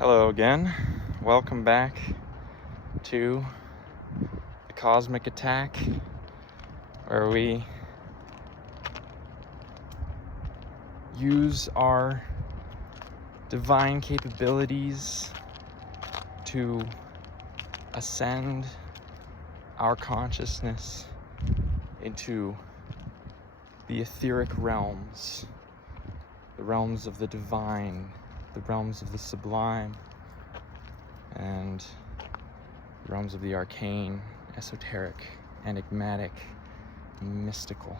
Hello again. Welcome back to the Cosmic Attack, where we use our divine capabilities to ascend our consciousness into the etheric realms, the realms of the divine, the realms of the sublime, and the realms of the arcane, esoteric, enigmatic, mystical,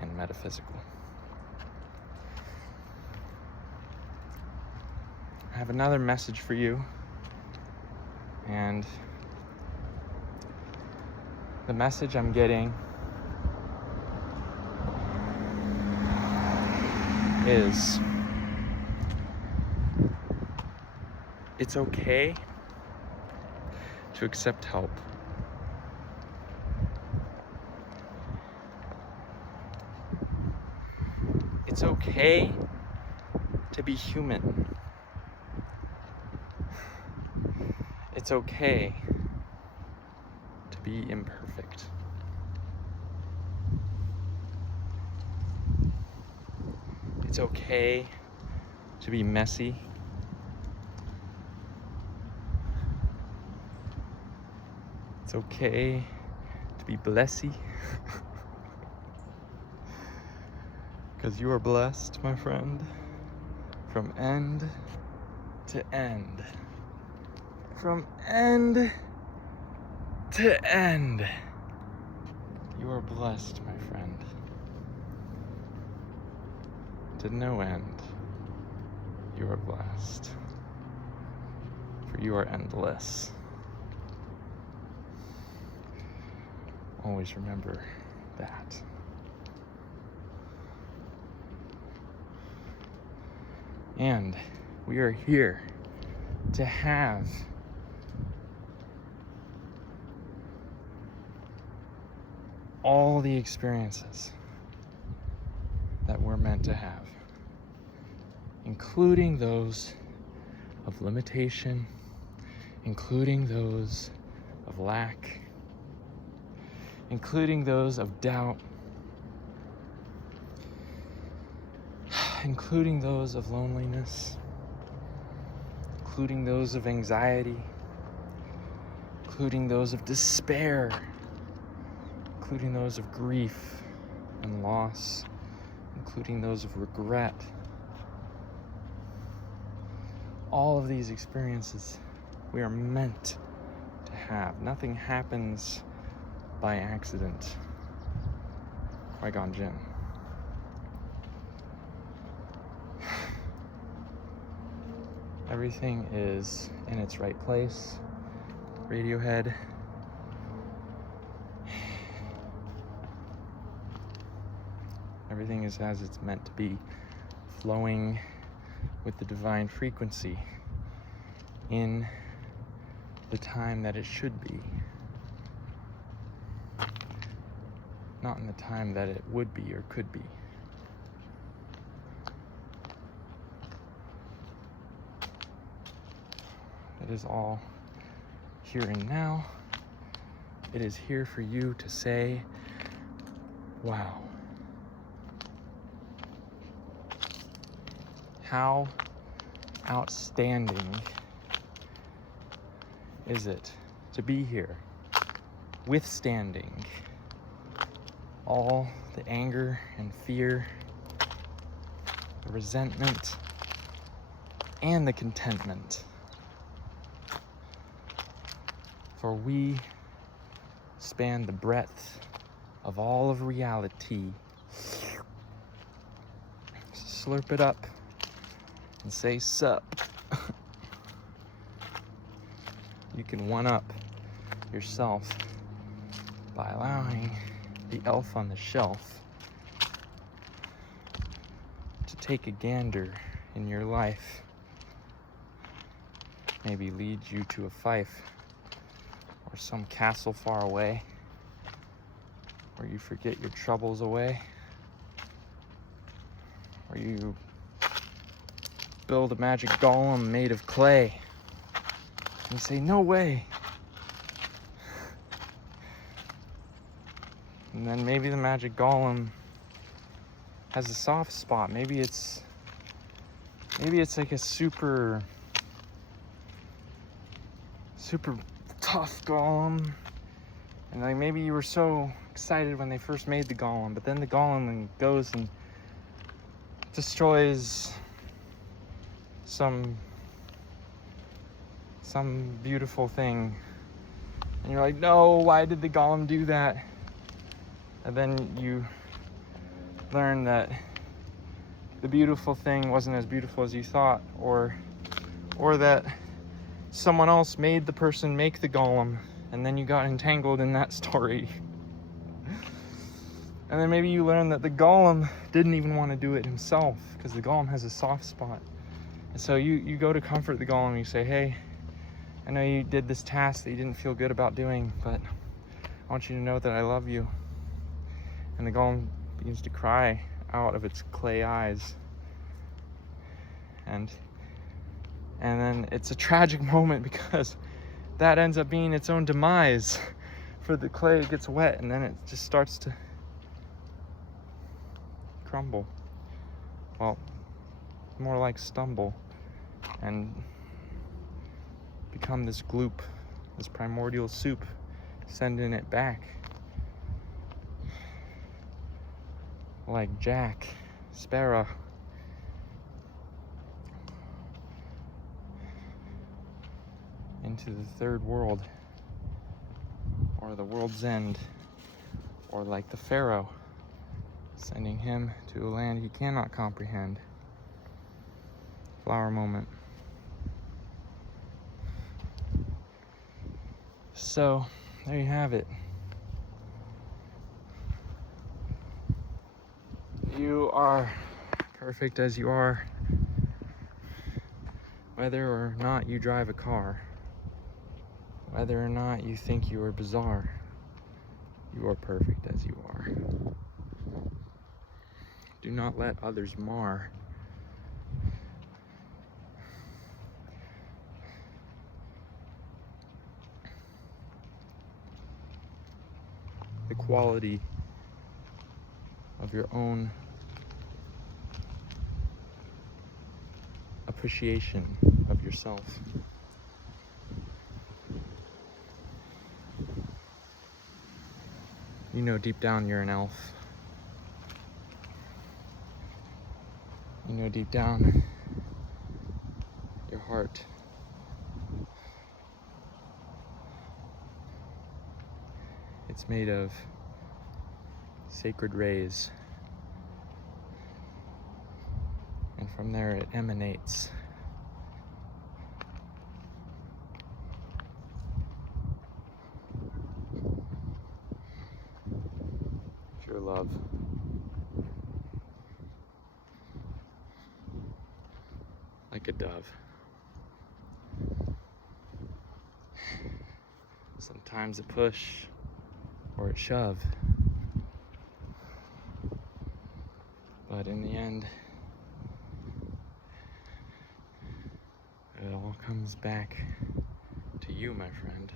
and metaphysical. I have another message for you, and the message I'm getting is it's okay to accept help. It's okay to be human. It's okay to be imperfect. It's okay to be messy. It's okay to be blessy. Because you are blessed, my friend, from end to end. From end to end. You are blessed, my friend. To no end, you are blessed. For you are endless. Always remember that. And we are here to have all the experiences that we're meant to have, including those of limitation, including those of lack, including those of doubt, including those of loneliness, including those of anxiety, including those of despair, including those of grief and loss, including those of regret. All of these experiences we are meant to have. Nothing happens by accident. Qui-Gon Jinn. Everything is in its right place. Radiohead. Everything is as it's meant to be, flowing with the divine frequency in the time that it should be, not in the time that it would be or could be. It is all here and now. It is here for you to say, wow. How outstanding is it to be here, withstanding all the anger and fear, the resentment, and the contentment. For we span the breadth of all of reality. Slurp it up and say sup. You can one-up yourself by allowing the elf on the shelf to take a gander in your life. Maybe lead you to a fife or some castle far away where you forget your troubles away, or you build a magic golem made of clay. And you say, no way. And then maybe the magic golem has a soft spot. Maybe it's like a super tough golem. And like maybe you were so excited when they first made the golem, but then the golem goes and destroys some beautiful thing. And you're like, no, why did the golem do that? And then you learn that the beautiful thing wasn't as beautiful as you thought, or that someone else made the person make the golem, and then you got entangled in that story. And then maybe you learn that the golem didn't even want to do it himself, because the golem has a soft spot. And so you go to comfort the golem, and you say, hey, I know you did this task that you didn't feel good about doing, but I want you to know that I love you. And the golem begins to cry out of its clay eyes. And then it's a tragic moment, because that ends up being its own demise. For the clay gets wet, and then it just starts to crumble. Well, more like stumble, and become this gloop, this primordial soup, sending it back like Jack Sparrow into the third world, or the world's end, or like the Pharaoh, sending him to a land he cannot comprehend. Flower moment. So, there you have it. You are perfect as you are, whether or not you drive a car, whether or not you think you are bizarre. You are perfect as you are. Do not let others mar the quality of your own appreciation of yourself. You know deep down you're an elf. You know deep down your heart it's made of sacred rays, and from there it emanates pure love. Like a dove. Sometimes a push or a shove, but in the end it all comes back to you, my friend.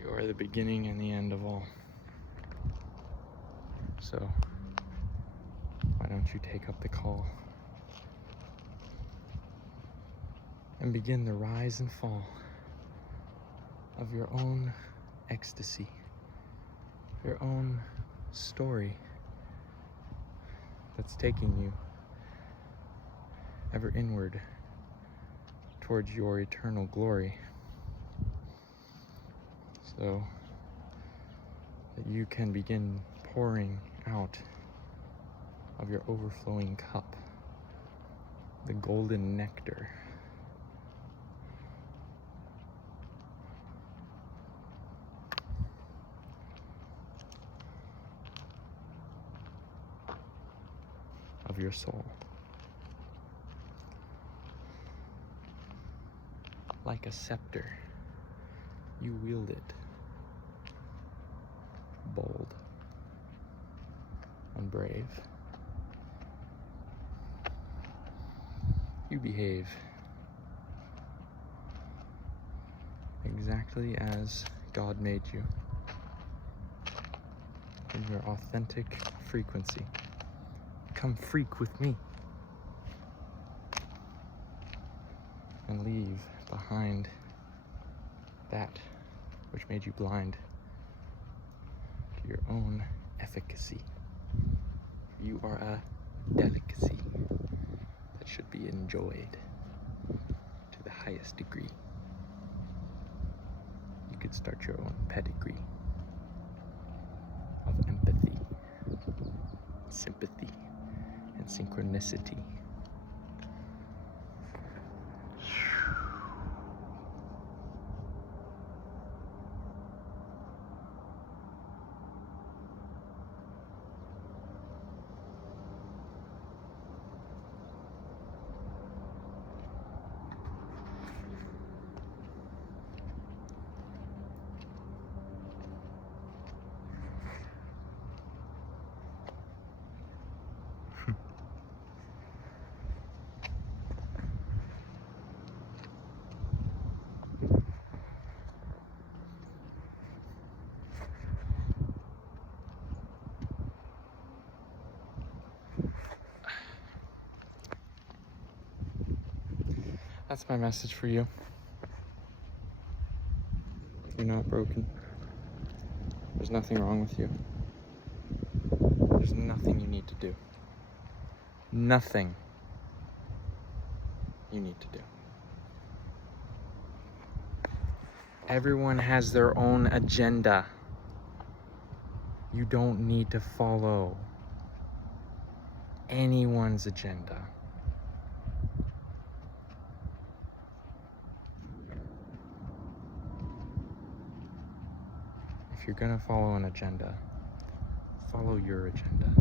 You are the beginning and the end of all. So why don't you take up the call and begin the rise and fall of your own ecstasy, your own story that's taking you ever inward towards your eternal glory, so that you can begin pouring out of your overflowing cup the golden nectar of your soul. Like a scepter, you wield it, bold and brave, you behave exactly as God made you, in your authentic frequency. Come freak with me and leave behind that which made you blind to your own efficacy. You are a delicacy that should be enjoyed to the highest degree. You could start your own pedigree of empathy, sympathy, and synchronicity. That's my message for you. You're not broken. There's nothing wrong with you. There's nothing you need to do. Nothing you need to do. Everyone has their own agenda. You don't need to follow anyone's agenda. If you're gonna follow an agenda, follow your agenda.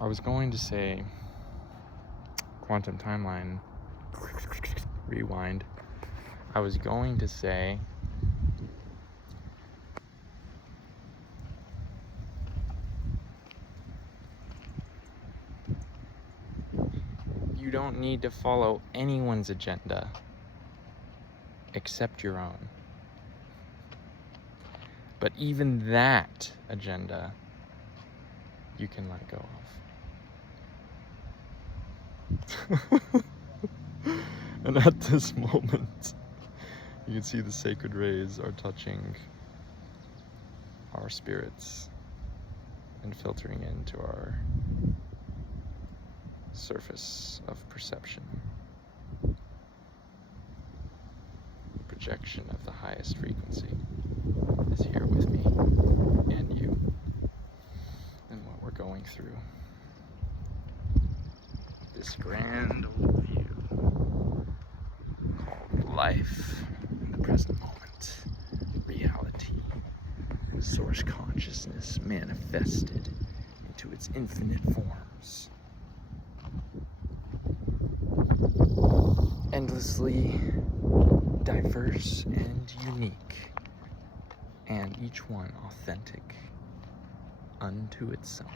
I was going to say quantum timeline, rewind. I was going to say you don't need to follow anyone's agenda except your own. But even that agenda you can let go of. And at this moment, you can see the sacred rays are touching our spirits and filtering into our surface of perception. The projection of the highest frequency is here with me and you and what we're going through. This grand old view called life in the present moment, reality, source consciousness manifested into its infinite forms, endlessly diverse and unique, and each one authentic unto itself.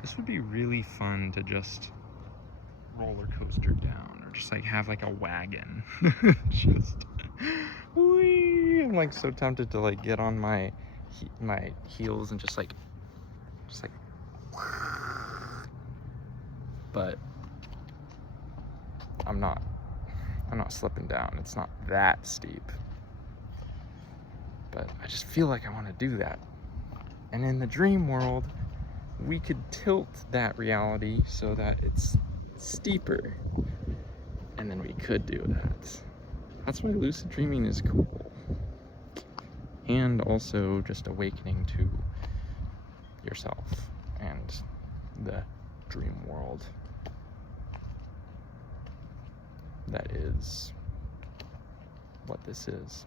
This would be really fun to just roller coaster down, or just like have like a wagon. Just whee! I'm like so tempted to like get on my heels and just like but I'm not slipping down. It's not that steep, but I just feel like I want to do that. And in the dream world, we could tilt that reality so that it's steeper, and then we could do that. That's why lucid dreaming is cool, and also just awakening to yourself and the dream world that is what this is.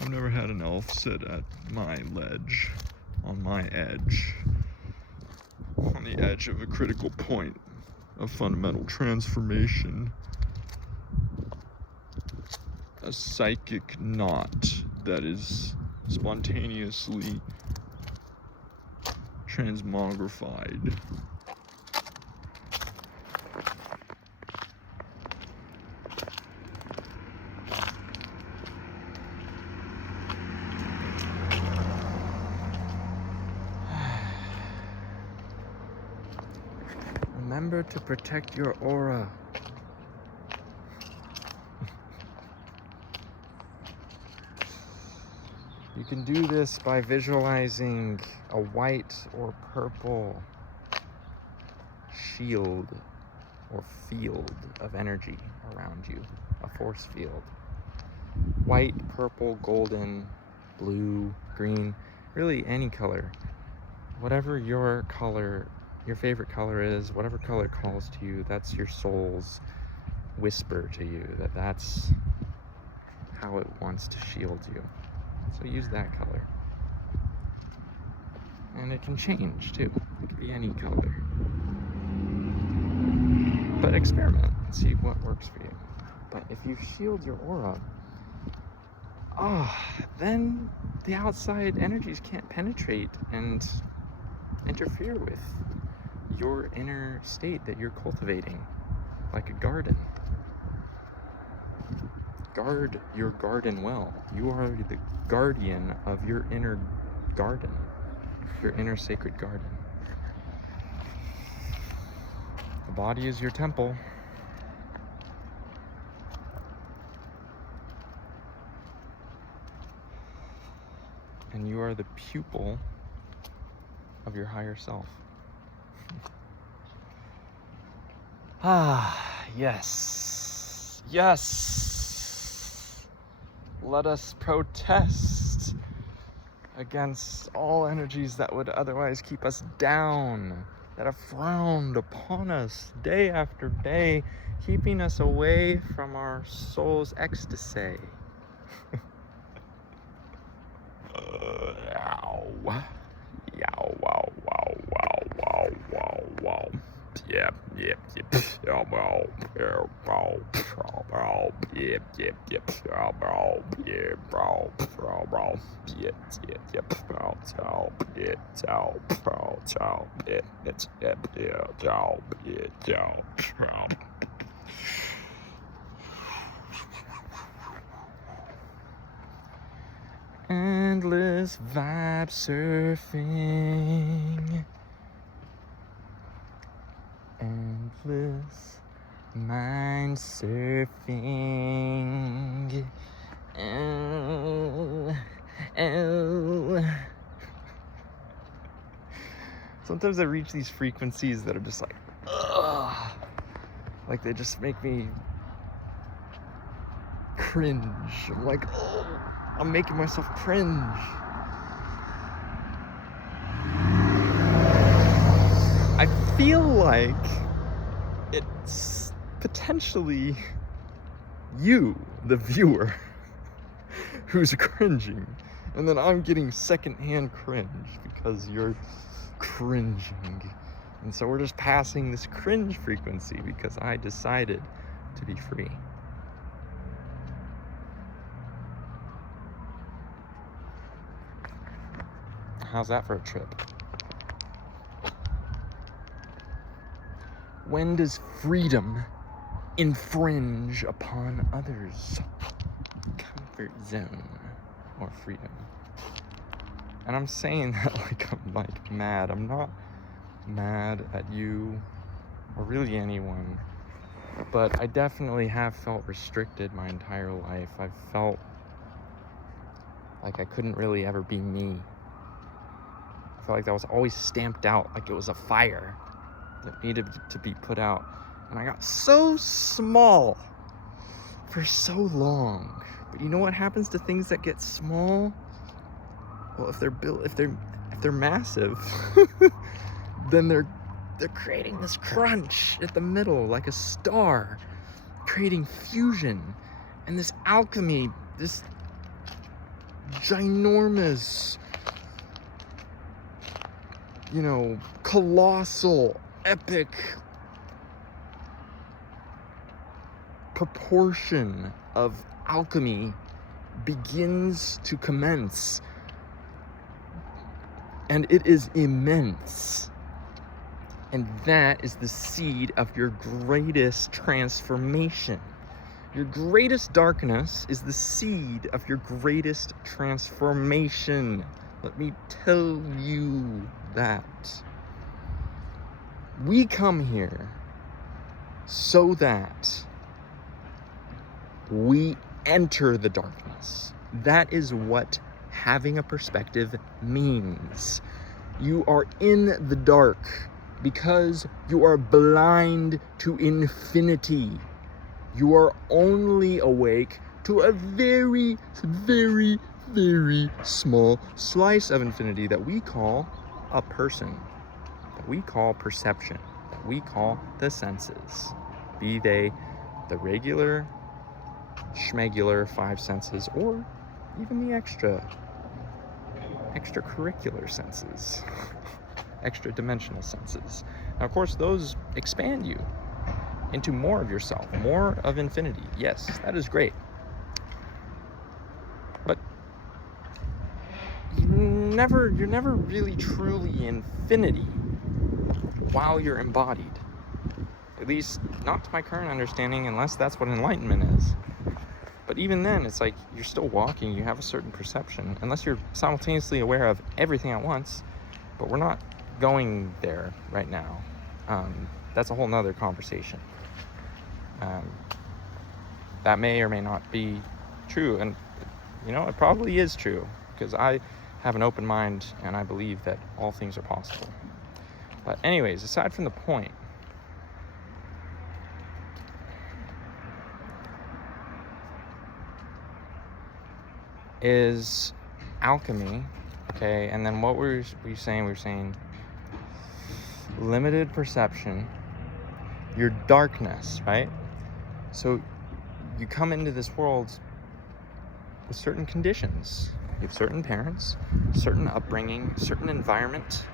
I've never had an elf sit at my ledge, on my edge, on the edge of a critical point of fundamental transformation. A psychic knot that is spontaneously transmogrified. Remember to protect your aura. You can do this by visualizing a white or purple shield or field of energy around you, a force field. White, purple, golden, blue, green, really any color. Whatever your color, your favorite color is, whatever color calls to you, that's your soul's whisper to you, that's how it wants to shield you. So use that color. And it can change too. It can be any color. But experiment and see what works for you. But if you shield your aura, then the outside energies can't penetrate and interfere with your inner state that you're cultivating, like a garden. Guard your garden well. You are the guardian of your inner garden, your inner sacred garden. The body is your temple. And you are the pupil of your higher self. Yes. Yes. Let us protest against all energies that would otherwise keep us down, that have frowned upon us day after day, keeping us away from our soul's ecstasy. Yow. Yow, wow, wow, wow, wow, wow, wow. Yep, yep, yep. Wow, wow, wow, wow, wow. Yep, yep, yep. Wow, wow, yeah, wow, wow. Yep, yep, yep. Wow, ciao, yeah, ciao, wow, ciao, yeah, it's yep, yeah, ciao, yeah, ciao, wow. Endless vibe surfing. Endless mind surfing. Oh, oh. Sometimes I reach these frequencies that are just like, ugh. Like they just make me cringe. I'm like, oh, I'm making myself cringe. I feel like it's potentially you, the viewer, who's cringing. And then I'm getting secondhand cringe because you're cringing. And so we're just passing this cringe frequency because I decided to be free. How's that for a trip? When does freedom infringe upon others? Comfort zone or freedom. And I'm saying that like I'm like mad. I'm not mad at you or really anyone, but I definitely have felt restricted my entire life. I've felt like I couldn't really ever be me. I felt like that was always stamped out, like it was a fire that needed to be put out. And I got so small for so long. But you know what happens to things that get small? Well, if they're massive, then they're creating this crunch at the middle, like a star, creating fusion and this alchemy, this ginormous, colossal, epic proportion of alchemy begins to commence. And it is immense. And that is the seed of your greatest transformation. Your greatest darkness is the seed of your greatest transformation. Let me tell you that. We come here so that we enter the darkness. That is what having a perspective means. You are in the dark because you are blind to infinity. You are only awake to a very, very, very small slice of infinity that we call a person, that we call perception, that we call the senses, be they the regular, schmegular 5 senses, or even the extracurricular senses, extra dimensional senses. Now, of course, those expand you into more of yourself, more of infinity. Yes, that is great. But you're never really truly infinity while you're embodied. At least not to my current understanding, unless that's what enlightenment is. But even then, it's like you're still walking, you have a certain perception, unless you're simultaneously aware of everything at once. But we're not going there right now. That's a whole nother conversation. That may or may not be true, and it probably is true, because I have an open mind and I believe that all things are possible. But anyways, aside from the point, is alchemy, okay? And then what were we saying? We were saying limited perception, your darkness, right? So you come into this world with certain conditions. You have certain parents, certain upbringing, certain environment,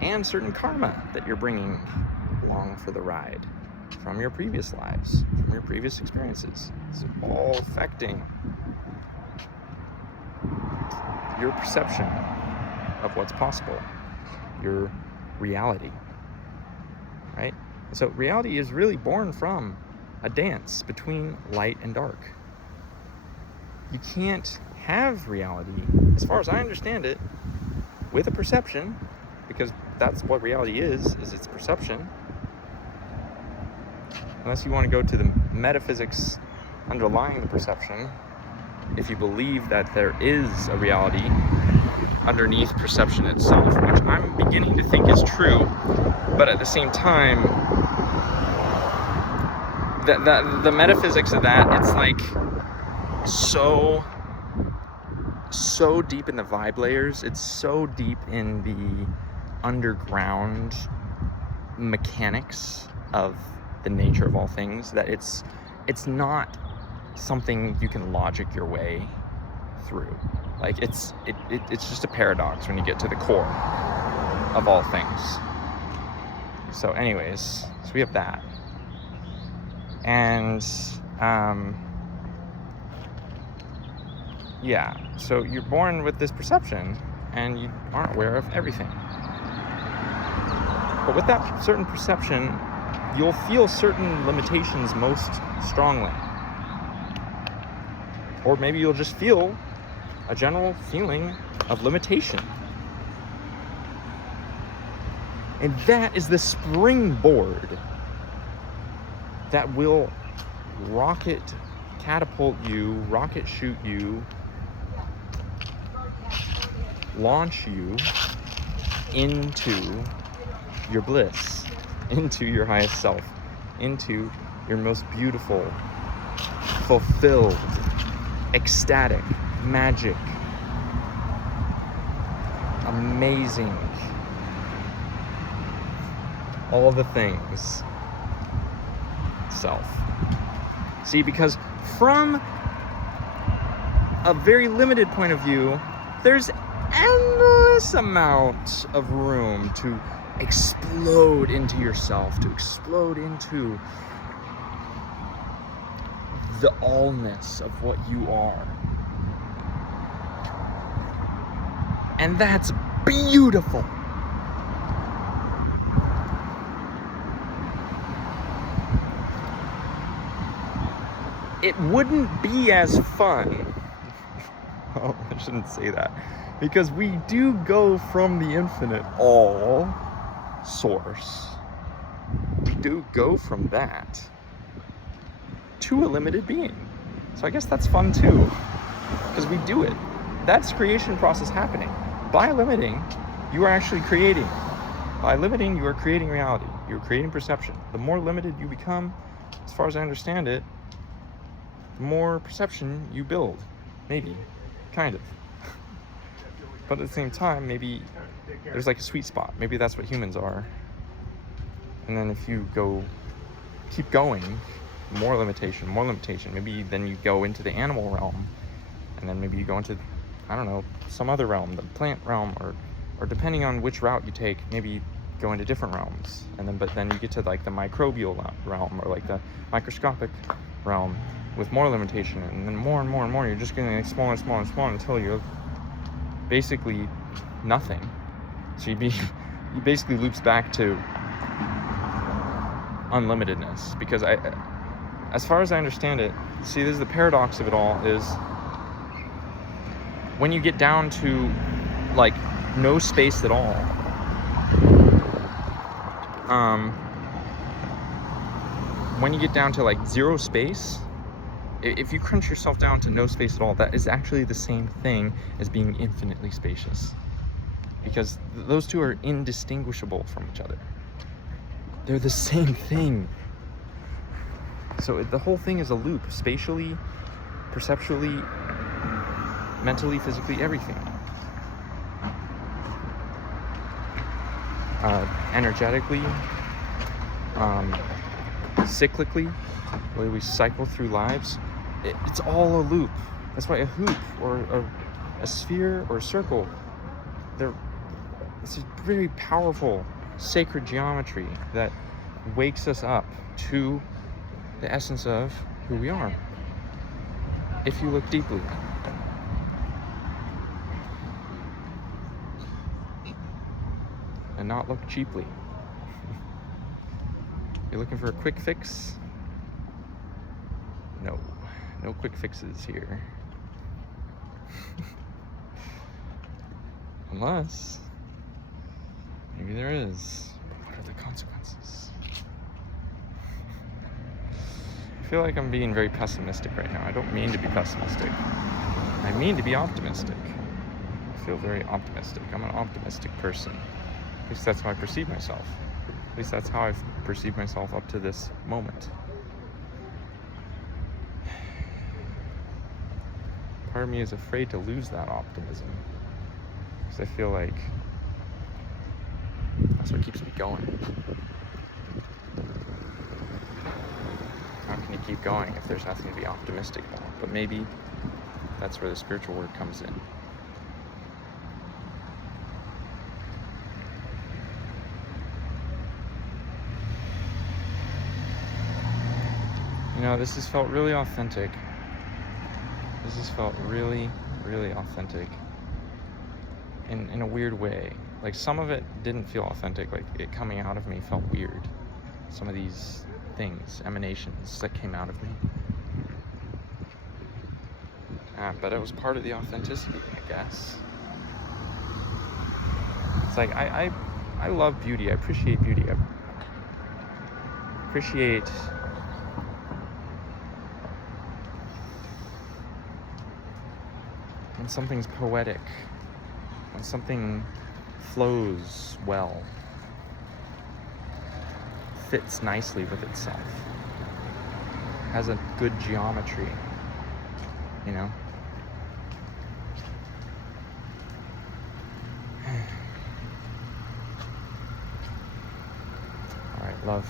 and certain karma that you're bringing along for the ride from your previous lives, from your previous experiences. It's all affecting your perception of what's possible, your reality, right? So reality is really born from a dance between light and dark. You can't have reality, as far as I understand it, with a perception, because that's what reality is its perception. Unless you want to go to the metaphysics underlying the perception, if you believe that there is a reality underneath perception itself, which I'm beginning to think is true, but at the same time, the metaphysics of that, it's like so deep in the vibe layers, it's so deep in the underground mechanics of the nature of all things that it's not something you can logic your way through. Like it's just a paradox when you get to the core of all things. So anyways, so we have that. And so you're born with this perception and you aren't aware of everything. But with that certain perception, you'll feel certain limitations most strongly. Or maybe you'll just feel a general feeling of limitation. And that is the springboard that will rocket catapult you, rocket shoot you, launch you into your bliss, into your highest self, into your most beautiful, fulfilled, ecstatic, magic, amazing, all the things self. See, because from a very limited point of view, there's endless amount of room to explode into yourself, to explode into the allness of what you are. And that's beautiful. It wouldn't be as fun. Oh, I shouldn't say that. Because we do go from the infinite all source. We do go from that to a limited being. So I guess that's fun too. Because we do it. That's creation process happening. By limiting, you are actually creating. By limiting, you are creating reality. You're creating perception. The more limited you become, as far as I understand it, the more perception you build. Maybe. Kind of. But at the same time, maybe there's like a sweet spot. Maybe that's what humans are. And then if you keep going, more limitation, maybe then you go into the animal realm, and then maybe you go into, I don't know, some other realm, the plant realm, or depending on which route you take, maybe go into different realms. But then you get to like the microbial realm, or like the microscopic realm with more limitation, and then more and more and more. You're just getting smaller and smaller and smaller until you're basically nothing. So you basically loops back to unlimitedness, because as far as I understand it, see, this is the paradox of it all, is when you get down to like no space at all, when you get down to like zero space, if you crunch yourself down to no space at all, that is actually the same thing as being infinitely spacious, because those two are indistinguishable from each other. They're the same thing. So the whole thing is a loop, spatially, perceptually, mentally, physically, everything. Energetically, cyclically, the way we cycle through lives, it's all a loop. That's why a hoop or a sphere or a circle, it's a very powerful, sacred geometry that wakes us up to the essence of who we are, if you look deeply. And not look cheaply. You're looking for a quick fix? No quick fixes here. Unless maybe there is. What are the consequences? I feel like I'm being very pessimistic right now. I don't mean to be pessimistic. I mean to be optimistic. I feel very optimistic. I'm an optimistic person. At least that's how I perceive myself. At least that's how I've perceived myself up to this moment. Part of me is afraid to lose that optimism, because I feel like that's what keeps me going. How can you keep going if there's nothing to be optimistic about? But maybe that's where the spiritual work comes in. You know, this has felt really authentic. This has felt really, really authentic in a weird way. Like, some of it didn't feel authentic. Like, it coming out of me felt weird. Some of these things, emanations that came out of me. But it was part of the authenticity, I guess. It's like, I love beauty. I appreciate beauty. I appreciate when something's poetic, when something flows well, fits nicely with itself, has a good geometry, you know? All right, love.